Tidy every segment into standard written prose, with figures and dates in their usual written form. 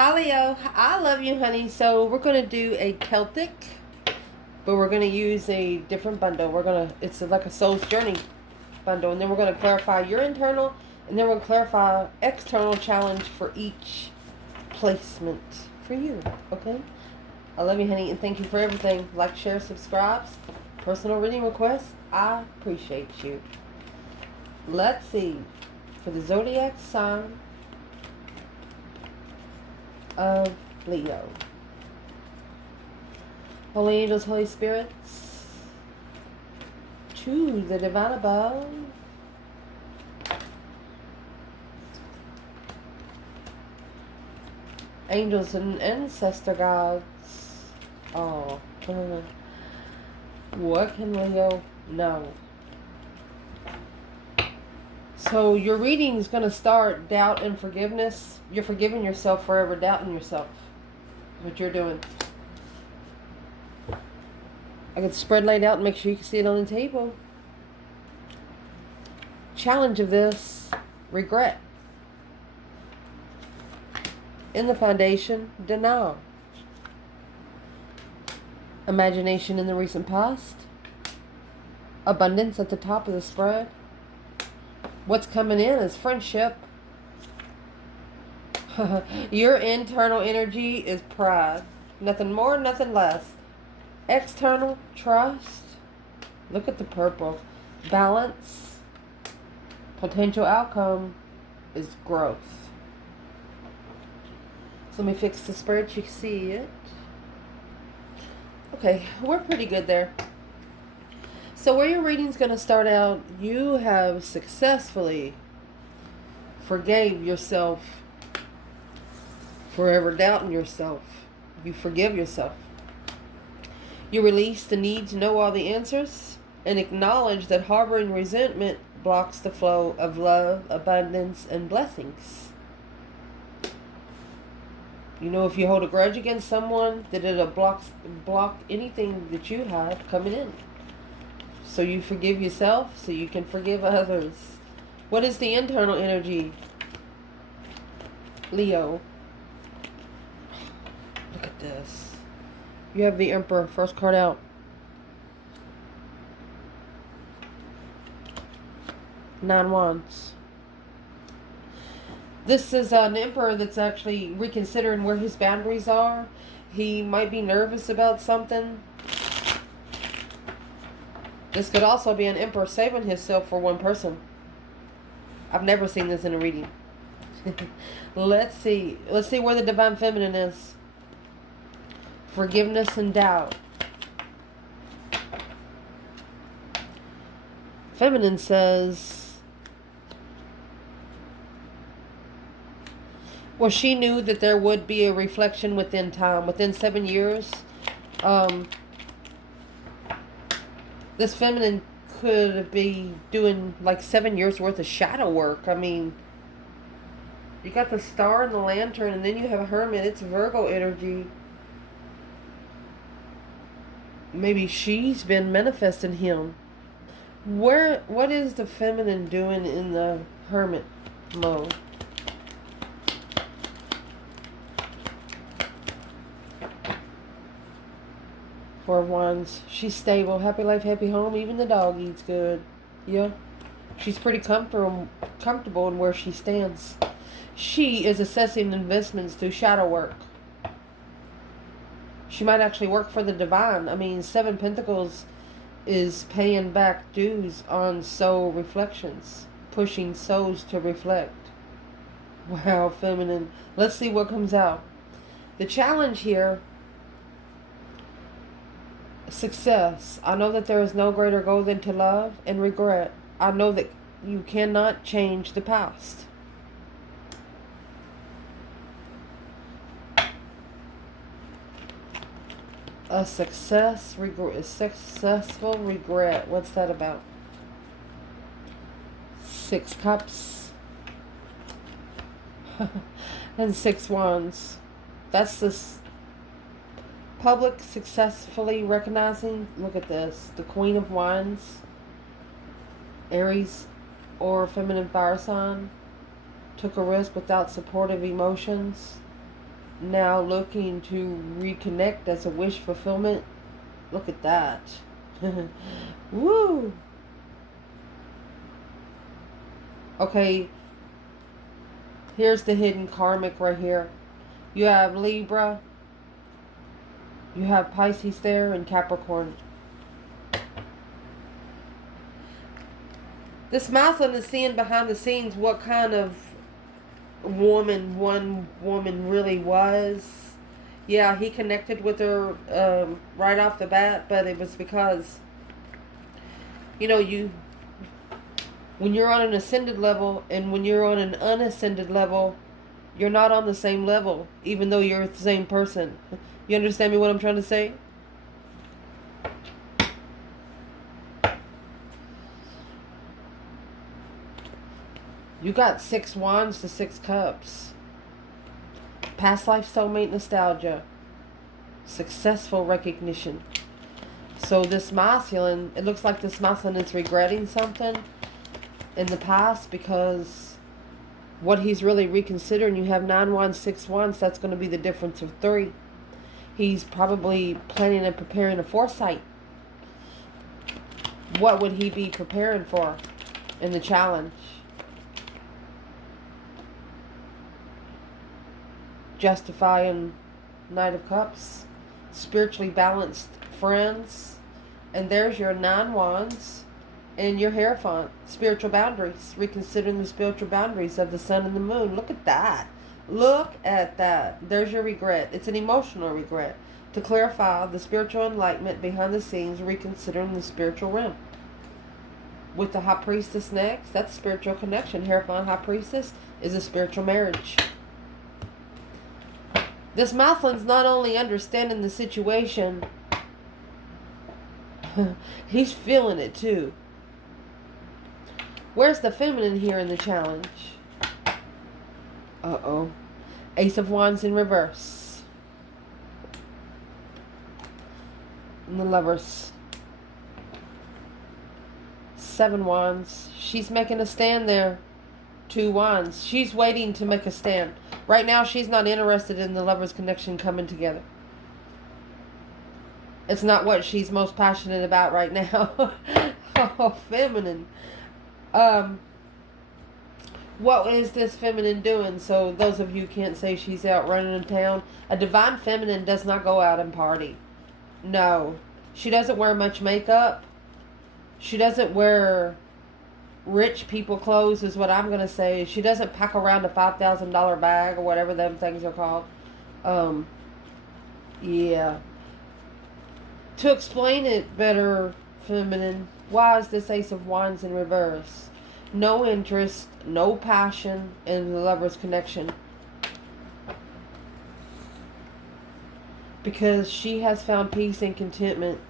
Hi Leo, I love you, honey. So we're gonna do a Celtic, but we're gonna use a different bundle. It's like a Soul's Journey bundle, and then we're gonna clarify your internal, and then we'll clarify external challenge for each placement for you. Okay? I love you, honey, and thank you for everything. Like, share, subscribes, personal reading requests. I appreciate you. Let's see for the zodiac sign of Leo. Holy angels, Holy spirits, choose the divine above. Angels and ancestor gods. Oh, what can Leo know? So your reading is going to start doubt and forgiveness. You're forgiving yourself for ever doubting yourself. What you're doing. I got the spread laid out and make sure you can see it on the table. Challenge of this, regret. In the foundation, denial. Imagination in the recent past. Abundance at the top of the spread. What's coming in is friendship. Your internal energy is pride. Nothing more, nothing less. External, trust. Look at the purple. Balance. Potential outcome is growth. So let me fix the spread so you can see it. Okay, we're pretty good there. So where your reading's going to start out, you have successfully forgave yourself for ever doubting yourself. You forgive yourself. You release the need to know all the answers and acknowledge that harboring resentment blocks the flow of love, abundance, and blessings. You know, if you hold a grudge against someone, that it'll block anything that you have coming in. So you forgive yourself so you can forgive others. What is the internal energy, Leo? Look at this. You have the Emperor, first card out. Nine Wands. This is an Emperor that's actually reconsidering where his boundaries are. He might be nervous about something. This could also be an Emperor saving himself for one person. I've never seen this in a reading. Let's see. Let's see where the Divine Feminine is. Forgiveness and doubt. Feminine says, well, she knew that there would be a reflection within time. Within 7 years, this feminine could be doing like 7 years worth of shadow work. I mean, you got the star and the lantern, and then you have a hermit. It's Virgo energy. Maybe she's been manifesting him. What is the feminine doing in the hermit mode? Four of Wands. She's stable. Happy life, happy home. Even the dog eats good. Yeah. She's pretty comfortable in where she stands. She is assessing investments through shadow work. She might actually work for the divine. I mean, Seven Pentacles is paying back dues on soul reflections. Pushing souls to reflect. Wow, feminine. Let's see what comes out. The challenge here, success. I know that there is no greater goal than to love and regret. I know that you cannot change the past. A successful regret. What's that about? Six Cups. And Six Wands. That's this public successfully recognizing. Look at this. The Queen of Wands. Aries or feminine fire sign. Took a risk without supportive emotions. now looking to reconnect as a wish fulfillment. Look at that. Woo! Okay, here's the hidden karmic right here. You have Libra, you have Pisces there, and Capricorn. This Maslin is seeing behind the scenes what kind of woman one woman really was. Yeah, he connected with her right off the bat, but it was because, you know, when you're on an ascended level and when you're on an unascended level, you're not on the same level, even though you're the same person. You understand me what I'm trying to say? You got 6 wands to 6 cups. Past life soulmate nostalgia. Successful recognition. So this masculine, it looks like this masculine is regretting something in the past, because what he's really reconsidering, you have 9 wands, 6 wands, that's going to be the difference of 3. He's probably planning and preparing a foresight. What would he be preparing for in the challenge? Justifying Knight of Cups. Spiritually balanced friends. And there's your 9 wands and your Hierophant. Spiritual boundaries. Reconsidering the spiritual boundaries of the sun and the moon. Look at that. Look at that. There's your regret. It's an emotional regret. To clarify the spiritual enlightenment behind the scenes, reconsidering the spiritual realm. With the High Priestess next, that's spiritual connection. Hierophant High Priestess is a spiritual marriage. This Mathlin's not only understanding the situation, he's feeling it too. Where's the feminine here in the challenge? Uh-oh. Ace of Wands in reverse. And the Lovers. 7 wands. She's making a stand there. 2 wands. She's waiting to make a stand. Right now, she's not interested in the Lovers connection coming together. It's not what she's most passionate about right now. Oh, feminine. What is this feminine doing? So those of you can't say she's out running in town. A divine feminine does not go out and party. No. She doesn't wear much makeup. She doesn't wear rich people clothes, is what I'm going to say. She doesn't pack around a $5,000 bag or whatever them things are called. Yeah. To explain it better, feminine, why is this Ace of Wands in reverse? No interest, no passion in the Lover's connection. Because she has found peace and contentment.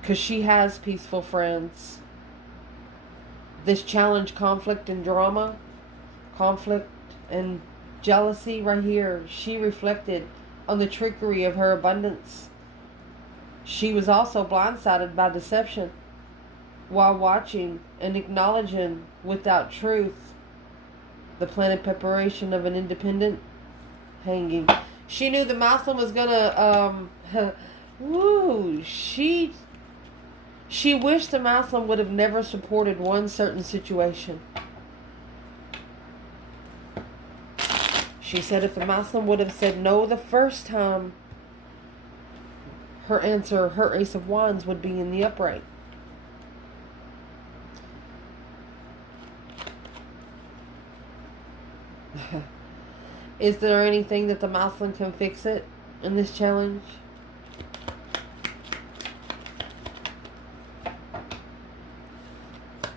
Because she has peaceful friends. This challenge, conflict and drama, conflict and jealousy right here, she reflected on the trickery of her abundance. She was also blindsided by deception while watching and acknowledging without truth the planned preparation of an independent hanging. She knew the Muslim was gonna woo, she wished the Muslim would have never supported one certain situation. She said if the Muslim would have said no the first time, her answer, her Ace of Wands, would be in the upright. Is there anything that the Muslim can fix it in this challenge?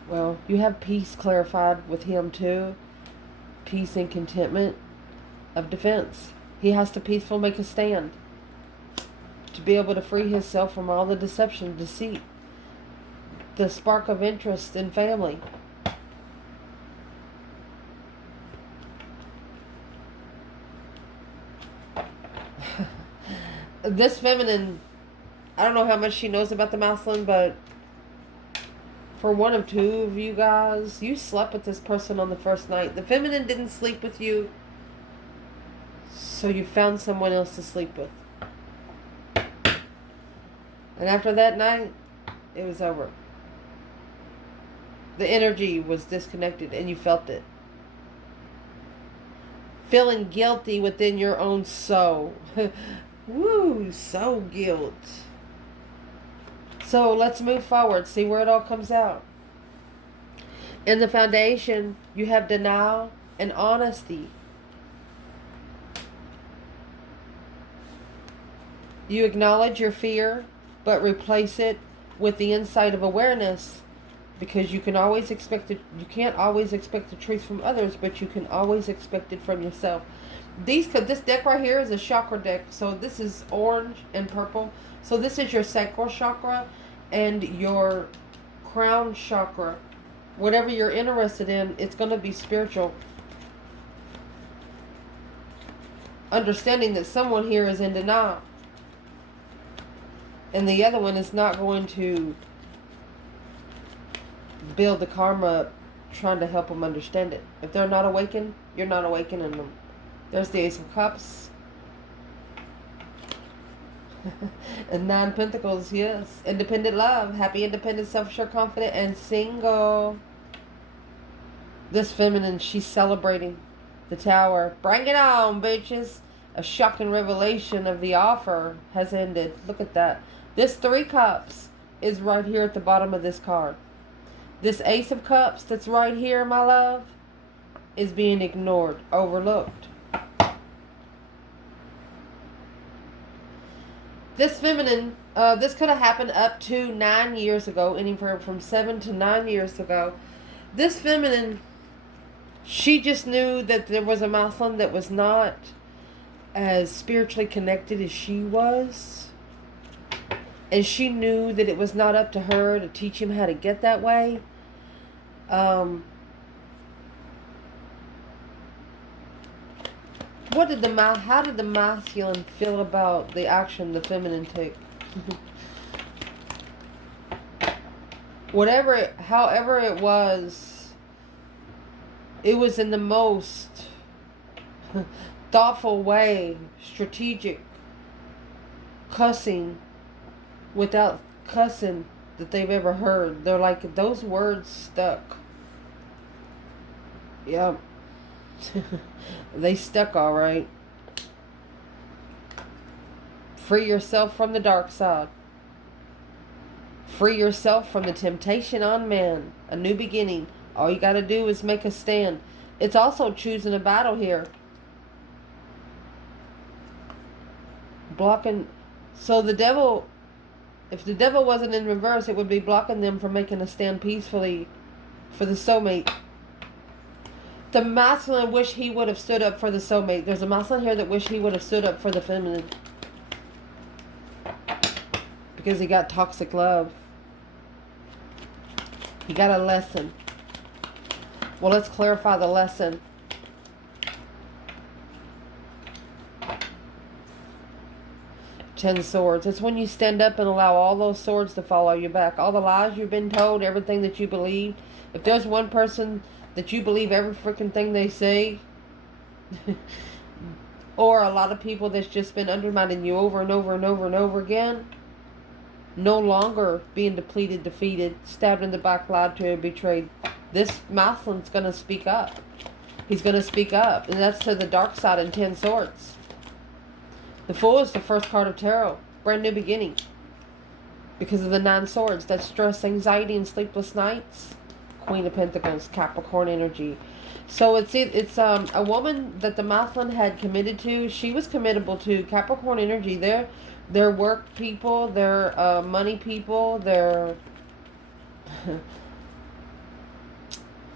Well, you have peace clarified with him too. Peace and contentment of defense. He has to peacefully make a stand to be able to free himself from all the deception, deceit, the spark of interest in family. This feminine, I don't know how much she knows about the masculine, but for one of two of you guys, you slept with this person on the first night. The feminine didn't sleep with you So you found someone else to sleep with. And after that night, it was over. The energy was disconnected and you felt it. Feeling guilty within your own soul. Woo, soul guilt. So let's move forward, see where it all comes out. In the foundation, you have denial and honesty. You acknowledge your fear, but replace it with the insight of awareness, because you can't always expect the truth from others, but you can always expect it from yourself. This deck right here is a chakra deck, so this is orange and purple. So this is your sacral chakra and your crown chakra. Whatever you're interested in, it's going to be spiritual. Understanding that someone here is in denial. And the other one is not going to build the karma up, trying to help them understand it. If they're not awakened, you're not awakening them. There's the Ace of Cups. And 9 Pentacles, yes. Independent love. Happy, independent, self-assured, confident, and single. This feminine, she's celebrating the Tower. Bring it on, bitches. A shocking revelation of the offer has ended. Look at that. This 3 Cups is right here at the bottom of this card. This Ace of Cups that's right here, my love, is being ignored, overlooked. This feminine, this could have happened up to 9 years ago, anywhere from 7 to 9 years ago. This feminine, she just knew that there was a masculine that was not as spiritually connected as she was. And she knew that it was not up to her to teach him how to get that way. How did the masculine feel about the action the feminine took? However it was in the most thoughtful way, strategic, cussing without cussing that they've ever heard. They're like, those words stuck. Yep. They stuck all right. Free yourself from the dark side. Free yourself from the temptation on man. A new beginning. All you got to do is make a stand. It's also choosing a battle here. Blocking. So the devil, if the devil wasn't in reverse, it would be blocking them from making a stand peacefully for the soulmate. The masculine wish he would have stood up for the soulmate. There's a masculine here that wish he would have stood up for the feminine. Because he got toxic love. He got a lesson. Well, let's clarify the lesson. Ten Swords. It's when you stand up and allow all those swords to follow you back. All the lies you've been told, everything that you believe. If there's one person that you believe every freaking thing they say, or a lot of people that's just been undermining you over and over and over and over again, no longer being depleted, defeated, stabbed in the back, lied to, and betrayed, this masculine's going to speak up. He's going to speak up, and that's to the dark side in 10 Swords. The Fool is the first card of tarot. Brand new beginning. Because of the 9 Swords. That's stress, anxiety, and sleepless nights. Queen of Pentacles, Capricorn energy. So it's a woman that the masculine had committed to. She was committable to Capricorn energy. They're work people. They're money people. They're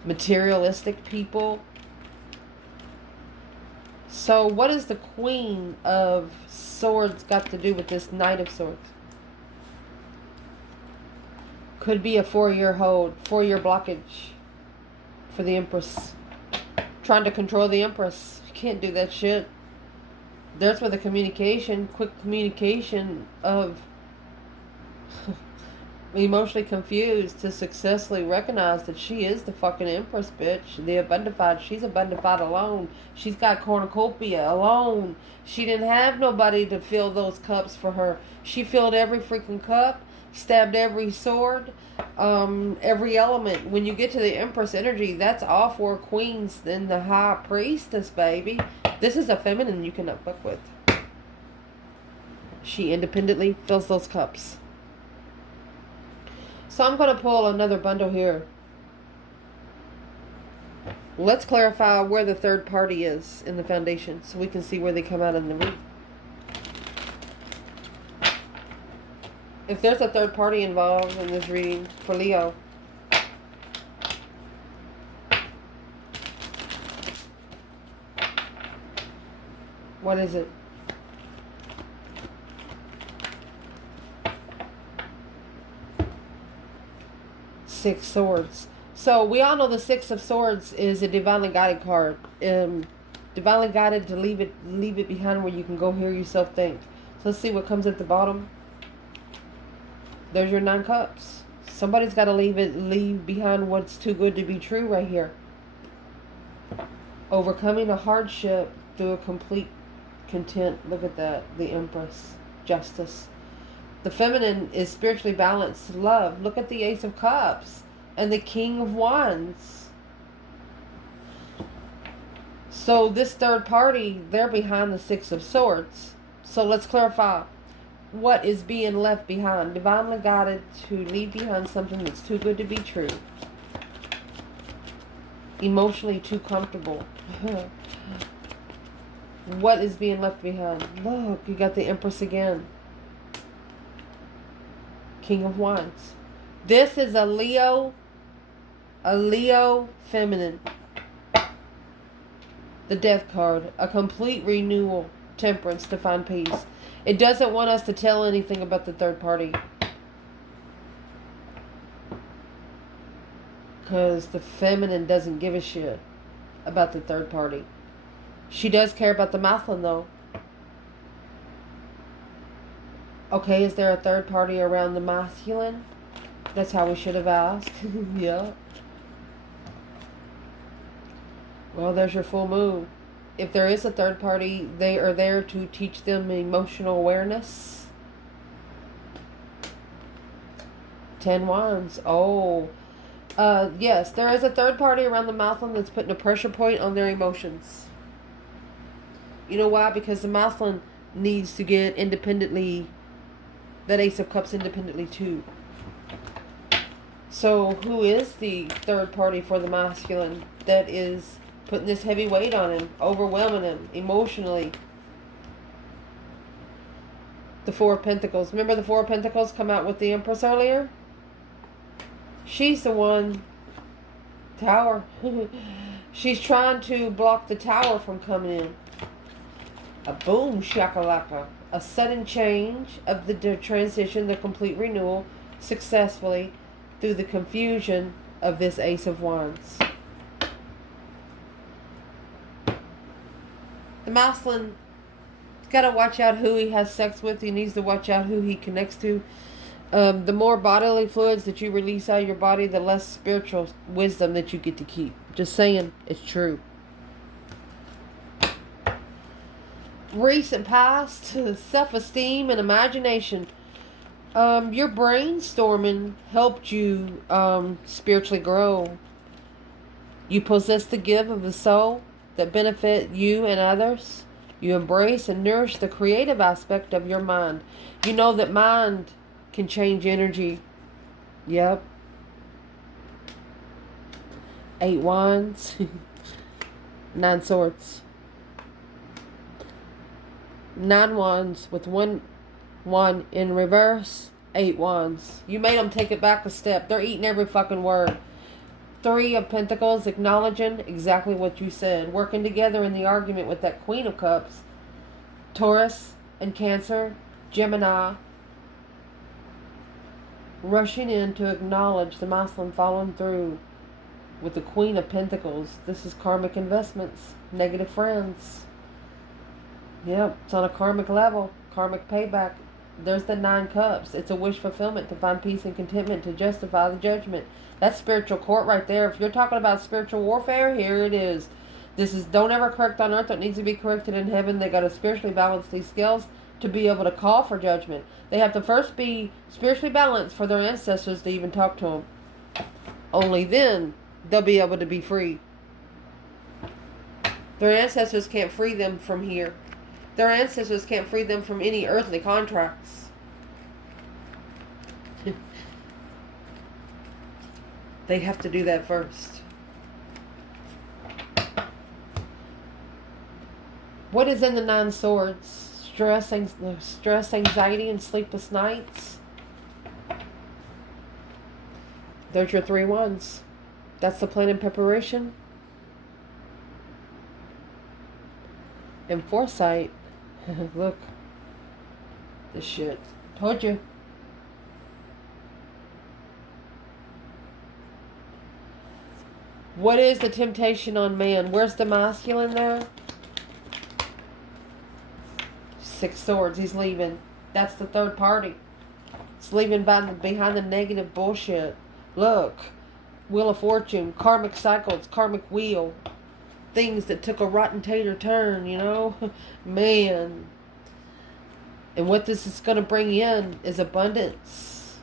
materialistic people. So what has the Queen of Swords got to do with this Knight of Swords? Could be a 4-year hold, 4-year blockage for the Empress. Trying to control the Empress. You can't do that shit. There's where the communication, quick communication of emotionally confused to successfully recognize that she is the fucking Empress, bitch. The abundified. She's abundified alone. She's got cornucopia alone. She didn't have nobody to fill those cups for her. She filled every freaking cup, stabbed every sword, every element. When you get to the Empress energy, that's all four queens and the High Priestess, baby. This is a feminine you cannot fuck with. She independently fills those cups. So I'm going to pull another bundle here. Let's clarify where the third party is in the foundation so we can see where they come out in the read. If there's a third party involved in this reading for Leo, what is it? Six Swords. So we all know the Six of Swords is a divinely guided card. Divinely guided to leave it behind where you can go hear yourself think. So let's see what comes at the bottom. There's your 9 cups. Somebody's got to leave behind what's too good to be true right here. Overcoming a hardship through a complete content. Look at that. The Empress. Justice. The feminine is spiritually balanced. Love. Look at the Ace of Cups. And the King of Wands. So this third party, they're behind the Six of Swords. So let's clarify. What is being left behind? Divinely guided to leave behind something that's too good to be true. Emotionally too comfortable. What is being left behind? Look, you got the Empress again. King of Wands. This is a Leo feminine. The Death card. A complete renewal. Temperance to find peace. It doesn't want us to tell anything about the third party. Because the feminine doesn't give a shit about the third party. She does care about the masculine though. Okay, is there a third party around the masculine? That's how we should have asked. Yeah. Well, there's your full moon. If there is a third party, they are there to teach them emotional awareness. 10 Wands. Oh. Yes, there is a third party around the masculine that's putting a pressure point on their emotions. You know why? Because the masculine needs to get independently, that Ace of Cups independently too. So who is the third party for the masculine that is putting this heavy weight on him, overwhelming him emotionally? The Four of Pentacles. Remember the Four of Pentacles come out with the Empress earlier? She's the one. Tower. She's trying to block the Tower from coming in. A boom shakalaka. A sudden change of the transition, the complete renewal, successfully through the confusion of this Ace of Wands. The masculine got to watch out who he has sex with. He needs to watch out who he connects to. The more bodily fluids that you release out of your body, the less spiritual wisdom that you get to keep. Just saying, it's true. Recent past, self-esteem and imagination. Your brainstorming helped you spiritually grow. You possess the gift of the soul that benefit you and others. You embrace and nourish the creative aspect of your mind. You know that mind can change energy. Yep. 8 Wands. 9 Swords. 9 Wands with 1 wand in reverse. 8 Wands. You made them take it back a step. They're eating every fucking word. 3 of Pentacles, acknowledging exactly what you said. Working together in the argument with that Queen of Cups. Taurus and Cancer. Gemini. Rushing in to acknowledge the masculine following through with the Queen of Pentacles. This is karmic investments. Negative friends. Yep, it's on a karmic level. Karmic payback. There's the 9 cups. It's a wish fulfillment to find peace and contentment, to justify the judgment. That's spiritual court right there. If you're talking about spiritual warfare, here it is. This is, don't ever correct on earth what needs to be corrected in heaven. They got to spiritually balance these scales to be able to call for judgment. They have to first be spiritually balanced for their ancestors to even talk to them. Only then they'll be able to be free. Their ancestors can't free them from here. Their ancestors can't free them from any earthly contracts. They have to do that first. What is in the 9 swords? Stress, anxiety, and sleepless nights. There's your 3 wands. That's the plan and preparation. And foresight. Look. This shit. Told you. What is the temptation on man? Where's the masculine there? 6 swords. He's leaving. That's the third party. It's leaving behind the negative bullshit. Look. Wheel of Fortune. Karmic cycles. Karmic wheel. Things that took a rotten tater turn, you know? Man. And what this is going to bring in is abundance.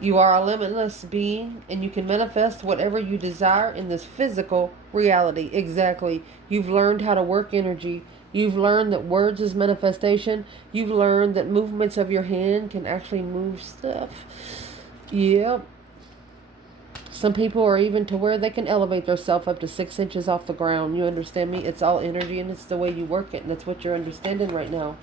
You are a limitless being, and you can manifest whatever you desire in this physical reality. Exactly. You've learned how to work energy. You've learned that words is manifestation. You've learned that movements of your hand can actually move stuff. Yep. Some people are even to where they can elevate themselves up to 6 inches off the ground. You understand me? It's all energy, and it's the way you work it, and that's what you're understanding right now.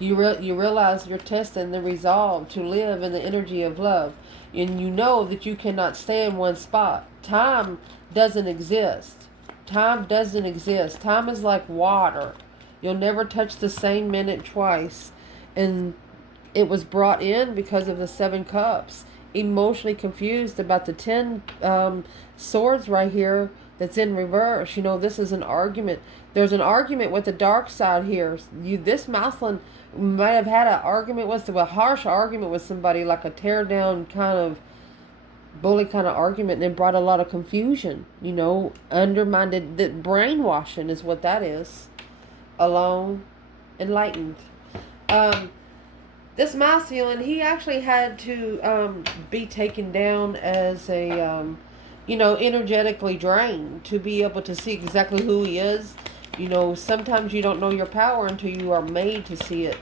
You realize you're testing the resolve to live in the energy of love, and you know that you cannot stay in one spot. Time doesn't exist. Time doesn't exist. Time is like water. You'll never touch the same minute twice. And it was brought in because of the 7 cups. Emotionally confused about the 10 swords right here that's in reverse. You know, this is an argument. There's an argument with the dark side here. This masculine might have had an argument with, a harsh argument with somebody, like a tear down kind of bully kind of argument, and it brought a lot of confusion. You know, undermined, that brainwashing is what that is. Alone, enlightened. This masculine, he actually had to be taken down as a, energetically drained to be able to see exactly who he is. You know, sometimes you don't know your power until you are made to see it.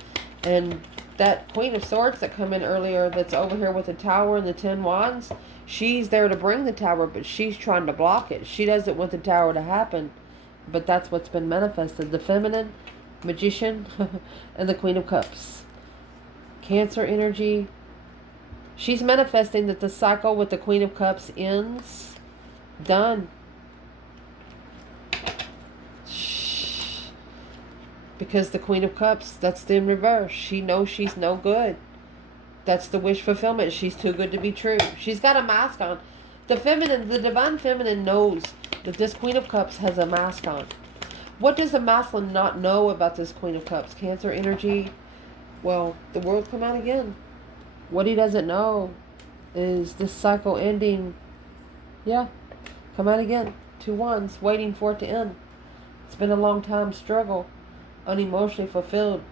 And that Queen of Swords that come in earlier, that's over here with the Tower and the 10 Wands, she's there to bring the Tower, but she's trying to block it. She doesn't want the Tower to happen. But that's what's been manifested. The Feminine, Magician, and the Queen of Cups. Cancer energy. She's manifesting that the cycle with the Queen of Cups ends. Done. Shh. Because the Queen of Cups, that's the in reverse. She knows she's no good. That's the wish fulfillment. She's too good to be true. She's got a mask on. The feminine, the divine feminine knows that this Queen of Cups has a mask on. What does the masculine not know about this Queen of Cups? Cancer energy. Well, the world come out again. What he doesn't know is this cycle ending. Yeah, come out again. 2 wands, waiting for it to end. It's been a long time struggle, unemotionally fulfilled,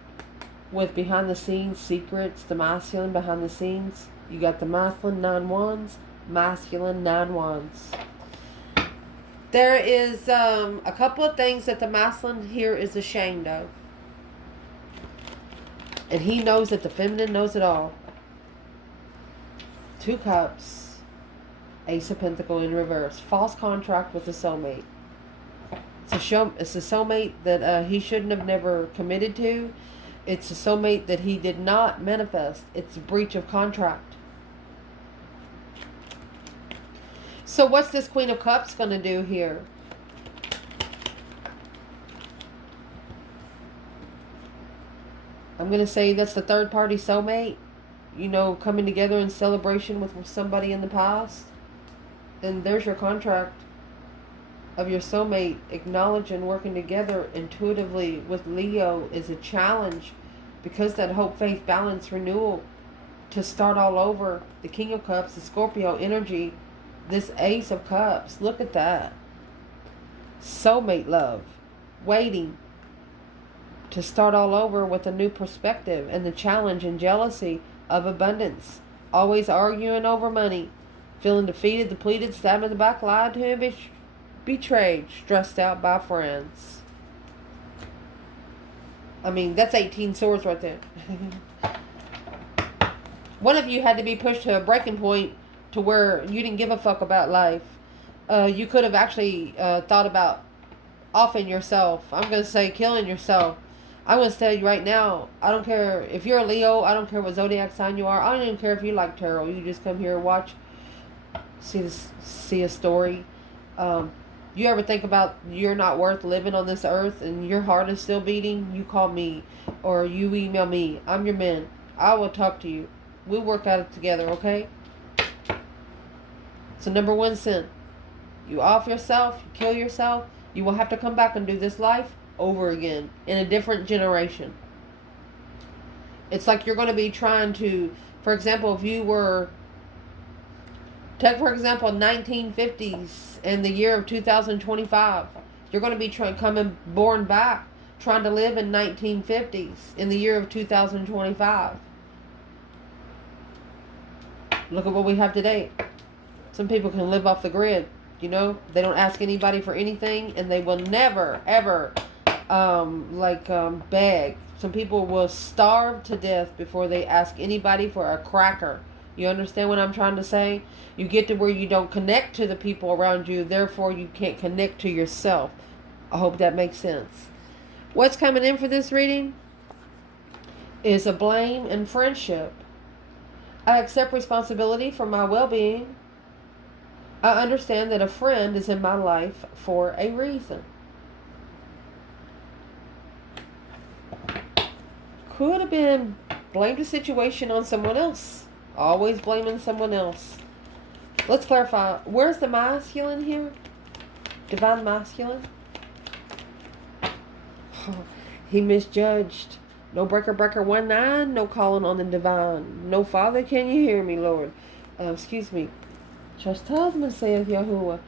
with behind the scenes secrets, the masculine behind the scenes. You got the masculine 9 wands, masculine 9 wands. There is a couple of things that the masculine here is ashamed of. And he knows that the feminine knows it all. 2 cups. Ace of Pentacles in reverse. False contract with a soulmate. It's a soulmate that he shouldn't have never committed to. It's a soulmate that he did not manifest. It's a breach of contract. So what's this Queen of Cups going to do here? I'm going to say that's the third party soulmate. You know, coming together in celebration with somebody in the past. And there's your contract of your soulmate. Acknowledging working together intuitively with Leo is a challenge Because that hope, faith, balance, renewal, to start all over. The King of Cups, the Scorpio energy, this Ace of Cups. Look at that. Soulmate love. Waiting to start all over with a new perspective, and the challenge and jealousy of abundance. Always arguing over money. Feeling defeated, depleted, stabbed in the back, lied to, and betrayed. Stressed out by friends. I mean, that's 18 swords right there. One of you had to be pushed to a breaking point to where you didn't give a fuck about life. You could have actually thought about offing yourself. I'm going to say killing yourself. I'm going to tell you right now, I don't care if you're a Leo, I don't care what zodiac sign you are, I don't even care if you like tarot. You just come here and watch, see a story. You ever think about you're not worth living on this earth and your heart is still beating? You call me or you email me. I'm your man. I will talk to you. We'll work out it together, okay? So number one sin. You off yourself, you kill yourself, you will have to come back and do this life over again in a different generation. It's like you're going to be trying to, for example, if you were, take for example 1950s and the year of 2025, you're going to be born back, trying to live in 1950s in the year of 2025. Look at what we have today. Some people can live off the grid. You know, they don't ask anybody for anything, and they will never, ever, beg. Some people will starve to death before they ask anybody for a cracker. You understand what I'm trying to say? You get to where you don't connect to the people around you, therefore you can't connect to yourself. I hope that makes sense. What's coming in for this reading is a blame and friendship. I accept responsibility for my well-being. I understand that a friend is in my life for a reason. Could have been blamed the situation on someone else. Always blaming someone else. Let's clarify. Where's the masculine here? Divine masculine? Oh, he misjudged. No breaker 19. No calling on the divine. No Father, can you hear me, Lord? Excuse me. Chastisement, saith Yahuwah.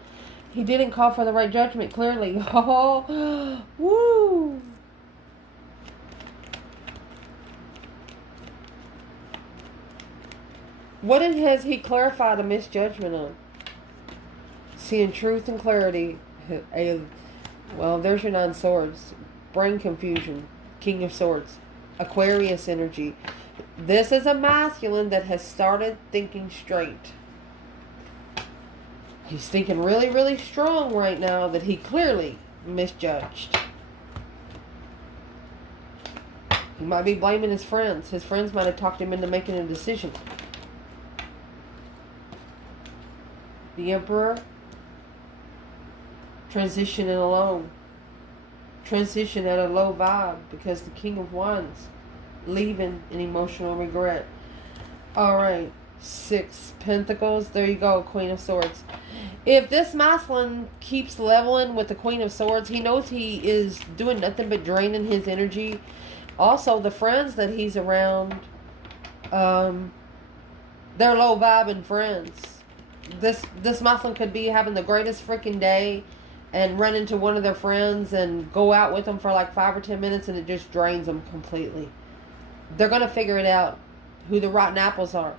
He didn't call for the right judgment, clearly. Oh, woo! What has he clarified a misjudgment on? Seeing truth and clarity. Well, there's your 9 swords. Brain confusion. King of Swords. Aquarius energy. This is a masculine that has started thinking straight. He's thinking really, really strong right now that he clearly misjudged. He might be blaming his friends. His friends might have talked him into making a decision. The Emperor. Transitioning alone. Transition at a low vibe because the King of Wands leaving an emotional regret. Alright. 6 Pentacles. There you go. Queen of Swords. If this masculine keeps leveling with the Queen of Swords, he knows he is doing nothing but draining his energy. Also, the friends that he's around, they're low vibing friends. This masculine could be having the greatest freaking day and run into one of their friends and go out with them for like 5 or 10 minutes and it just drains them completely. They're going to figure it out, who the rotten apples are.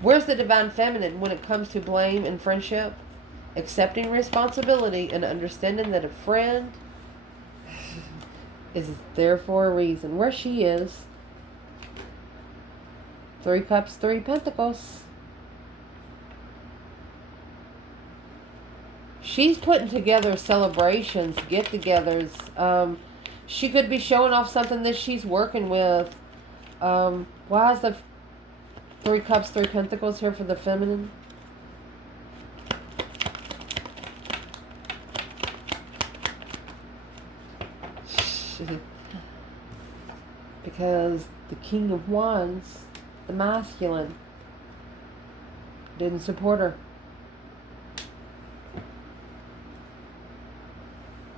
Where's the divine feminine when it comes to blame and friendship? Accepting responsibility and understanding that a friend is there for a reason. Where she is. 3 Cups, 3 Pentacles. She's putting together celebrations, get-togethers. She could be showing off something that she's working with. Why is the 3 Cups, 3 Pentacles here for the feminine? Because the King of Wands, the masculine, didn't support her.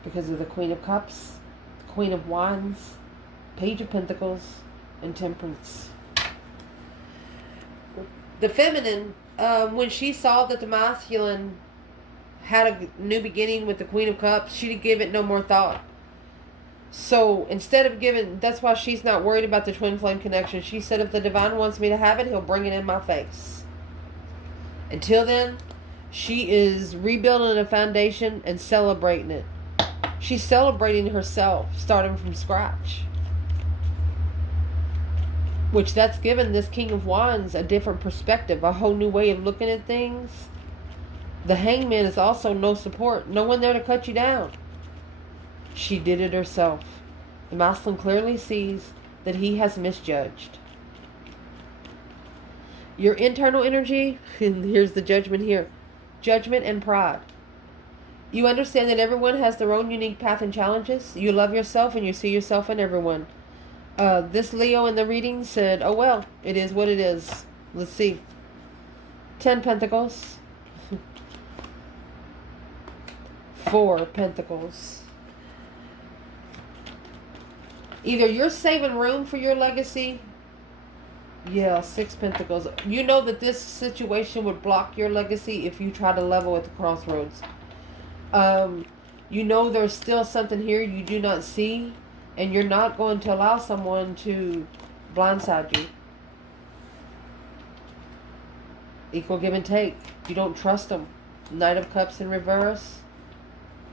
Because of the Queen of Cups, Queen of Wands, Page of Pentacles, and Temperance. The feminine, when she saw that the masculine had a new beginning with the Queen of Cups, she didn't give it no more thought. So instead of giving, that's why she's not worried about the twin flame connection. She said, if the divine wants me to have it, he'll bring it in my face. Until then, she is rebuilding a foundation and celebrating it. She's celebrating herself, starting from scratch. Which that's given this King of Wands a different perspective, a whole new way of looking at things. The Hangman is also no support, no one there to cut you down. She did it herself. The masculine clearly sees that he has misjudged. Your internal energy, and here's the judgment here. Judgment and pride. You understand that everyone has their own unique path and challenges. You love yourself and you see yourself in everyone. This Leo in the reading said, oh well, it is what it is. Let's see. 10 Pentacles. 4 Pentacles. Either you're saving room for your legacy. Yeah, 6 Pentacles. You know that this situation would block your legacy if you try to level at the crossroads. You know there's still something here you do not see. And you're not going to allow someone to blindside you. Equal give and take. You don't trust them. Knight of Cups in reverse.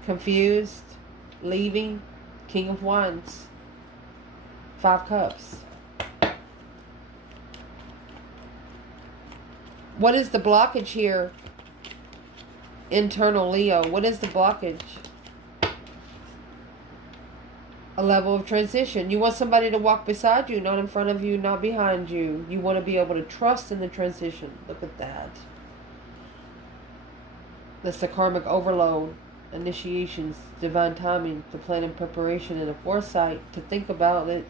Confused. Leaving. King of Wands. 5 Cups. What is the blockage here? Internal Leo. What is the blockage? A level of transition. You want somebody to walk beside you, not in front of you, not behind you. You want to be able to trust in the transition. Look at that. That's the karmic overload. Initiations, divine timing, the plan and preparation, and a foresight to think about it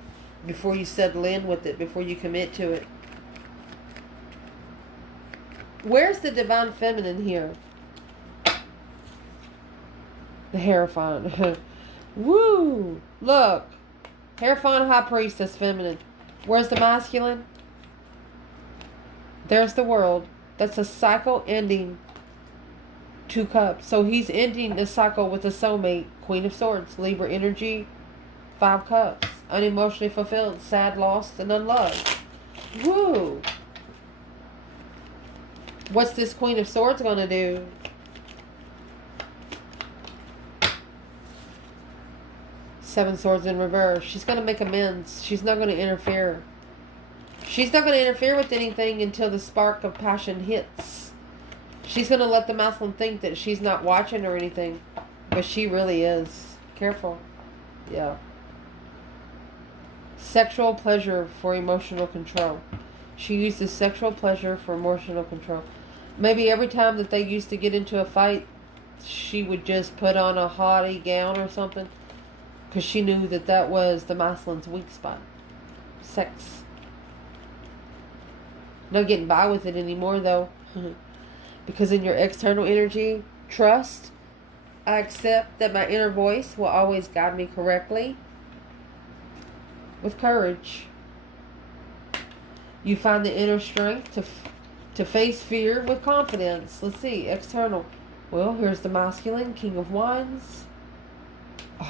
before you settle in with it, before you commit to it. Where's the divine feminine here? The Hierophant. Woo! Look. Hierophant, High Priestess, feminine. Where's the masculine? There's the World. That's a cycle ending. 2 Cups. So he's ending the cycle with a soulmate. Queen of Swords. Libra energy. 5 Cups. Unemotionally fulfilled. Sad, lost, and unloved. Woo! What's this Queen of Swords going to do? Seven Swords in reverse. She's going to make amends. She's not going to interfere. She's not going to interfere with anything until the spark of passion hits. She's going to let the masculine think that she's not watching or anything. But she really is. Careful. Yeah. Sexual pleasure for emotional control. She uses sexual pleasure for emotional control. Maybe every time that they used to get into a fight, she would just put on a haughty gown or something. Because she knew that that was the masculine's weak spot. Sex. Not getting by with it anymore, though. Because in your external energy, trust. I accept that my inner voice will always guide me correctly. With courage. You find the inner strength to face fear with confidence. Let's see. External. Well, here's the masculine. King of Wands.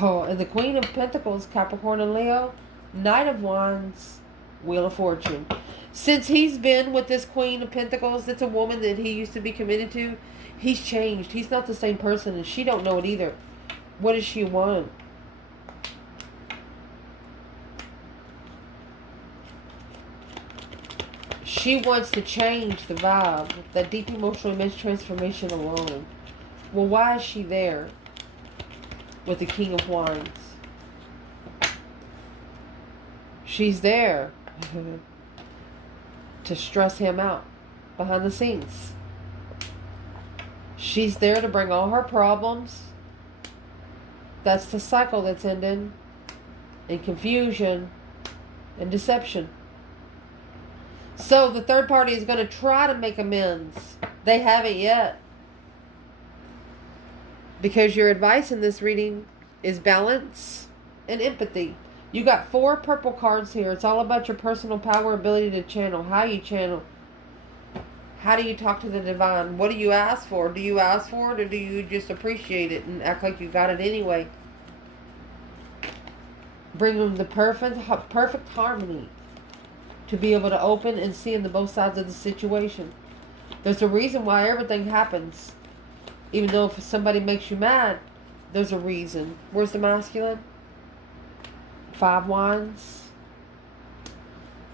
Oh, and the Queen of Pentacles, Capricorn and Leo, Knight of Wands, Wheel of Fortune. Since he's been with this Queen of Pentacles, that's a woman that he used to be committed to, he's changed. He's not the same person, and she don't know it either. What does she want? She wants to change the vibe, that deep emotional immense transformation alone. Well, why is she there? With the King of Wands. She's there to stress him out behind the scenes. She's there to bring all her problems. That's the cycle that's ending. And confusion and deception. So the third party is going to try to make amends. They haven't yet. Because your advice in this reading is balance and empathy. You got 4 purple cards here. It's all about your personal power, ability to channel. How you channel. How do you talk to the divine? What do you ask for? Do you ask for it, or do you just appreciate it and act like you got it anyway? Bring them the perfect harmony to be able to open and see in the both sides of the situation. There's a reason why everything happens. Even though if somebody makes you mad, there's a reason. Where's the masculine? 5 wands.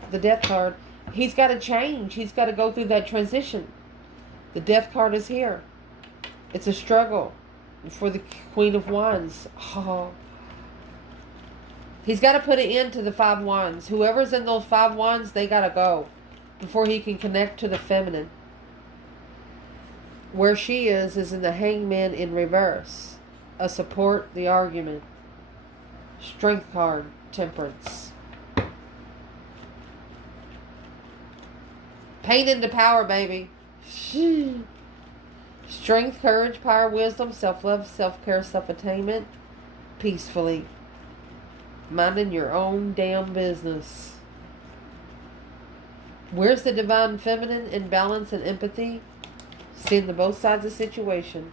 The death card. He's got to change. He's got to go through that transition. The death card is here. It's a struggle for the Queen of Wands. Oh. He's got to put an end to the 5 wands. Whoever's in those 5 wands, they got to go before he can connect to the feminine. Where she is in the Hangman in reverse. A support, the argument. Strength card, Temperance. Pain into power, baby. Strength, courage, power, wisdom, self-love, self-care, self-attainment. Peacefully. Minding your own damn business. Where's the divine feminine in balance and empathy? Seeing the both sides of the situation.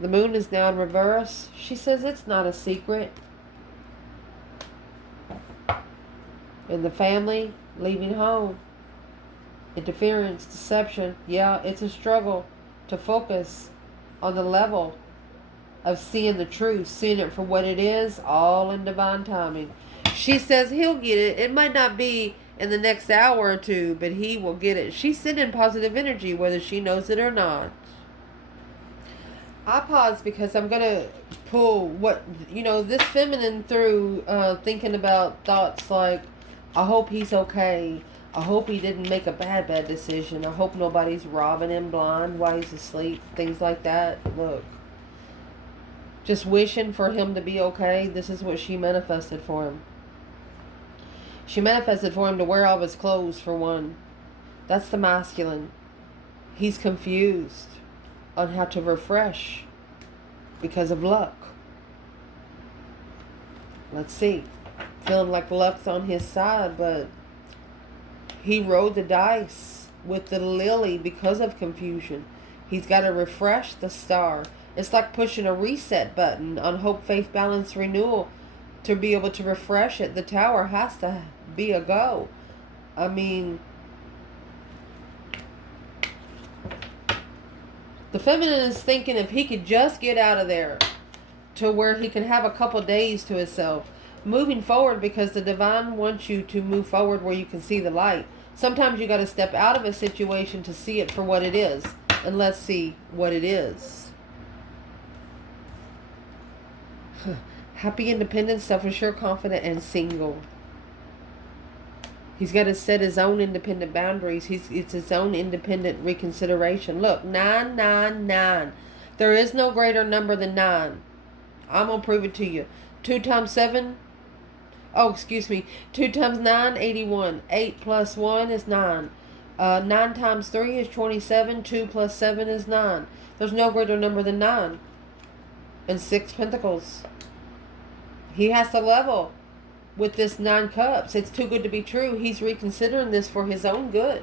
The moon is now in reverse. She says it's not a secret. In the family, leaving home. Interference, deception. Yeah, it's a struggle to focus on the level of seeing the truth, seeing it for what it is, all in divine timing. She says he'll get it. It might not be in the next hour or two, but he will get it. She's sending positive energy, whether she knows it or not. I pause because I'm going to pull what, this feminine through thinking about thoughts like, I hope he's okay. I hope he didn't make a bad decision. I hope nobody's robbing him blind while he's asleep. Things like that. Look. Just wishing for him to be okay. This is what she manifested for him. She manifested for him to wear all of his clothes, for one. That's the masculine. He's confused on how to refresh because of luck. Let's see. Feeling like luck's on his side, but he rolled the dice with the lily because of confusion. He's got to refresh the star. It's like pushing a reset button on hope, faith, balance, renewal to be able to refresh it. The tower has to be a go. I mean, the feminine is thinking if he could just get out of there to where he can have a couple days to himself. Moving forward, because the divine wants you to move forward where you can see the light. Sometimes you got to step out of a situation to see it for what it is. And let's see what it is. Happy, independent, self-assured, confident, and single. He's got to set his own independent boundaries. It's his own independent reconsideration. Look, 999. There is no greater number than 9. I'm going to prove it to you. 2 times 7. Oh, excuse me. 2 times 9, 81. 8 plus 1 is 9. 9 times 3 is 27. 2 plus 7 is 9. There's no greater number than 9. And 6 pentacles. He has to level with this 9 cups. It's too good to be true. He's reconsidering this for his own good.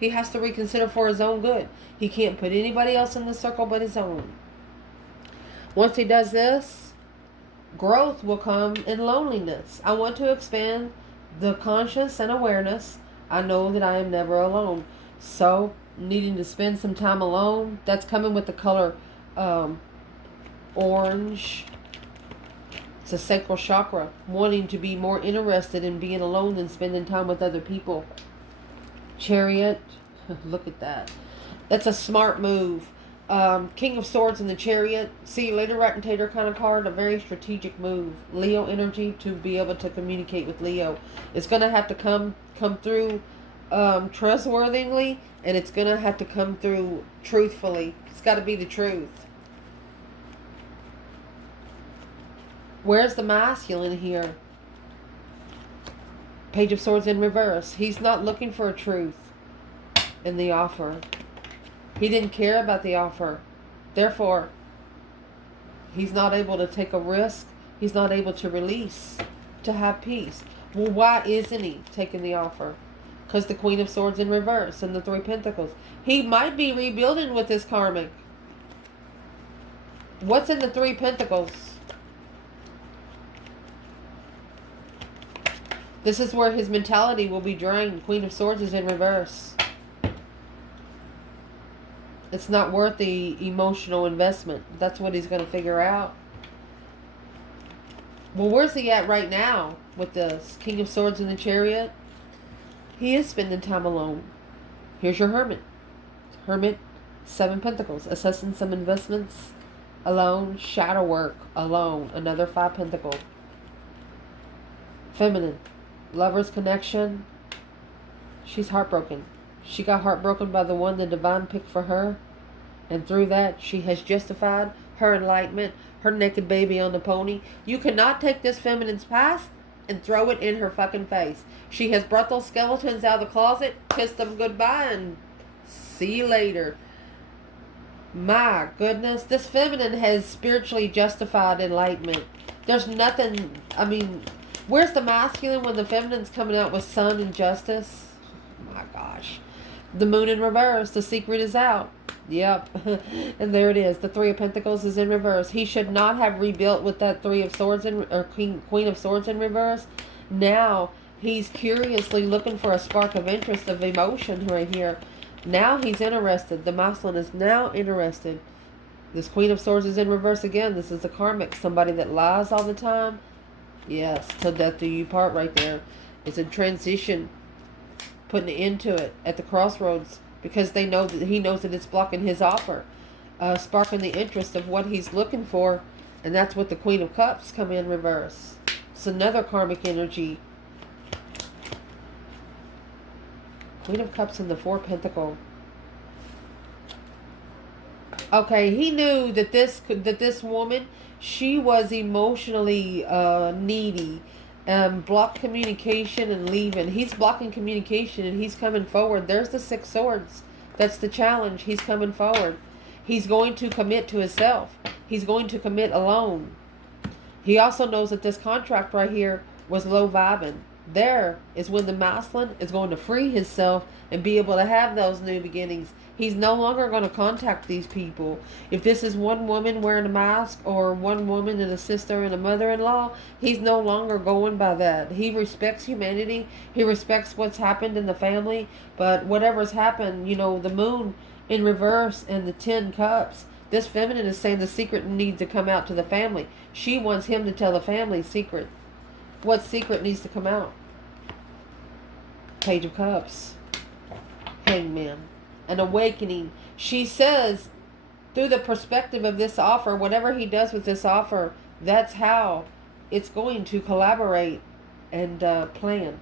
He has to reconsider for his own good. He can't put anybody else in the circle but his own. Once he does this, growth will come in loneliness. I want to expand the conscious and awareness. I know that I am never alone. So, needing to spend some time alone, that's coming with the color orange. It's a sacral chakra. Wanting to be more interested in being alone than spending time with other people. Chariot. Look at that. That's a smart move. King of Swords in the Chariot. See you later, Rat and Tater kind of card. A very strategic move. Leo energy to be able to communicate with Leo. It's going to have to come through trustworthily, and it's going to have to come through truthfully. It's got to be the truth. Where's the masculine here? Page of Swords in reverse. He's not looking for a truth in the offer. He didn't care about the offer. Therefore, he's not able to take a risk. He's not able to release to have peace. Well, why isn't he taking the offer? Because the Queen of Swords in reverse and the Three Pentacles. He might be rebuilding with his karmic. What's in the Three Pentacles? This is where his mentality will be drained. Queen of Swords is in reverse. It's not worth the emotional investment. That's what he's going to figure out. Well, where's he at right now with the King of Swords in the Chariot? He is spending time alone. Here's your Hermit. Hermit, Seven Pentacles. Assessing some investments. Alone. Shadow work. Alone. Another Five Pentacles. Feminine. Lover's connection. She's heartbroken. She got heartbroken by the one the divine picked for her. And through that, she has justified her enlightenment, her naked baby on the pony. You cannot take this feminine's past and throw it in her fucking face. She has brought those skeletons out of the closet, kissed them goodbye, and see you later. My goodness, this feminine has spiritually justified enlightenment. There's nothing, I mean, where's the masculine when the feminine's coming out with sun and justice? My gosh. The moon in reverse. The secret is out. Yep. And there it is. The Three of Pentacles is in reverse. He should not have rebuilt with that Three of Swords or Queen of Swords in reverse. Now he's curiously looking for a spark of interest, of emotion right here. Now he's interested. The masculine is now interested. This Queen of Swords is in reverse again. This is the karmic. Somebody that lies all the time. Yes. Till death do you part right there. It's a transition. Putting an end to it at the crossroads because they know that he knows that it's blocking his offer, sparking the interest of what he's looking for, and that's what the Queen of Cups come in reverse. It's another karmic energy. Queen of Cups and the Four Pentacle. Okay, he knew that this woman, she was emotionally needy. Block communication and leaving. He's blocking communication and he's coming forward. There's the Six Swords. That's the challenge. He's coming forward. He's going to commit to himself. He's going to commit alone. He also knows that this contract right here was low vibing. There is when the masculine is going to free himself and be able to have those new beginnings. He's no longer going to contact these people. If this is one woman wearing a mask or one woman and a sister and a mother-in-law, he's no longer going by that. He respects humanity. He respects what's happened in the family. But whatever's happened, you know, the moon in reverse and the 10 cups, this feminine is saying the secret needs to come out to the family. She wants him to tell the family secret. What secret needs to come out? Page of Cups. Hangman. An awakening. She says, through the perspective of this offer, whatever he does with this offer, that's how it's going to collaborate and plan.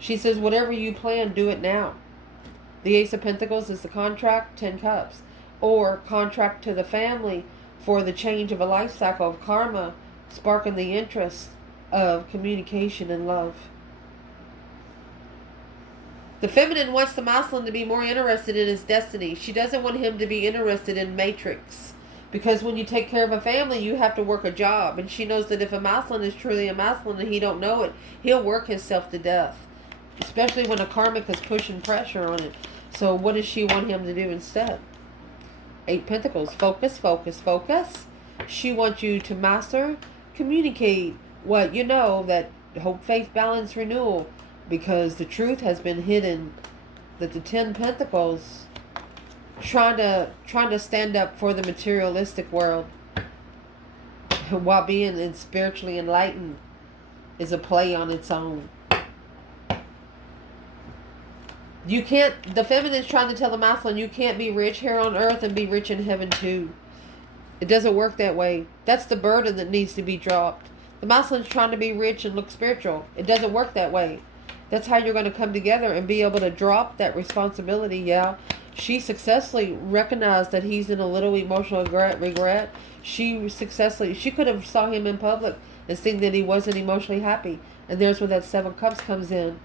She says, whatever you plan, do it now. The Ace of Pentacles is the contract, 10 Cups. Or contract to the family for the change of a life cycle of karma, sparking the interest of communication and love. The feminine wants the masculine to be more interested in his destiny. She doesn't want him to be interested in matrix. Because when you take care of a family, you have to work a job. And she knows that if a masculine is truly a masculine and he don't know it, he'll work himself to death. Especially when a karmic is pushing pressure on it. So what does she want him to do instead? 8 Pentacles. Focus, focus, focus. She wants you to master, communicate what you know, that hope, faith, balance, renewal. Because the truth has been hidden, that the 10 Pentacles trying to stand up for the materialistic world while being spiritually enlightened is a play on its own. You can't, the feminine is trying to tell the masculine, you can't be rich here on earth and be rich in heaven too. It doesn't work that way. That's the burden that needs to be dropped. The masculine is trying to be rich and look spiritual. It doesn't work that way. That's how you're going to come together and be able to drop that responsibility. Yeah, she successfully recognized that he's in a little emotional regret. She could have saw him in public and seen that he wasn't emotionally happy. And there's where that 7 Cups comes in.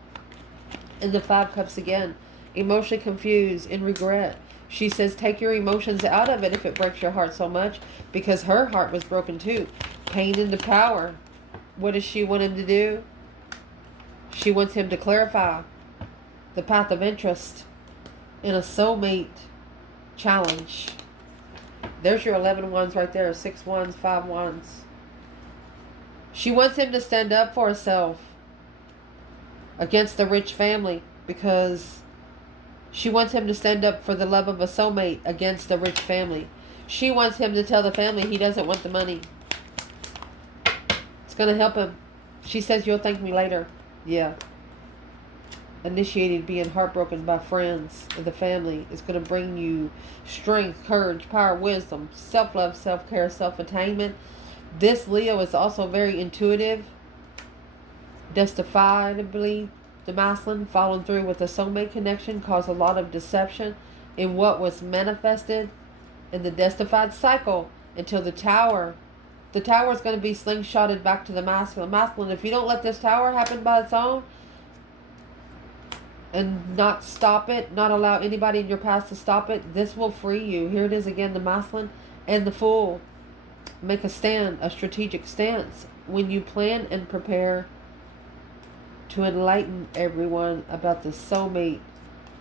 And the 5 Cups again. Emotionally confused, in regret. She says, take your emotions out of it if it breaks your heart so much. Because her heart was broken too. Pain into power. What does she want him to do? She wants him to clarify the path of interest in a soulmate challenge. There's your 11 wands right there. 6 wands, 5 wands. She wants him to stand up for herself against the rich family, because she wants him to stand up for the love of a soulmate against the rich family. She wants him to tell the family he doesn't want the money. It's going to help him. She says, you'll thank me later. Yeah. Initiated being heartbroken by friends of the family is going to bring you strength, courage, power, wisdom, self-love, self-care, self-attainment. This Leo is also very intuitive, justifiably the masculine, following through with the soulmate connection, caused a lot of deception in what was manifested in the justified cycle until the tower. The tower is going to be slingshotted back to the masculine. Masculine, if you don't let this tower happen by its own, and not stop it, not allow anybody in your past to stop it, this will free you. Here it is again, the masculine and the fool. Make a stand, a strategic stance, when you plan and prepare to enlighten everyone about the soulmate,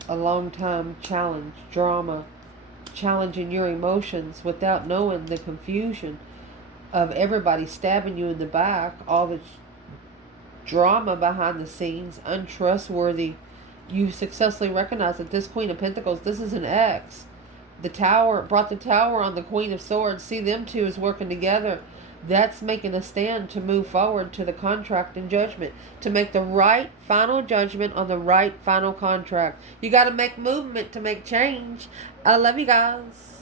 a long time challenge, drama, challenging your emotions without knowing the confusion of everybody stabbing you in the back, all the drama behind the scenes, untrustworthy. You successfully recognize that this Queen of Pentacles, this is an ex. The Tower, brought the Tower on the Queen of Swords. See, them two is working together. That's making a stand to move forward to the contract and judgment. To make the right final judgment on the right final contract. You got to make movement to make change. I love you guys.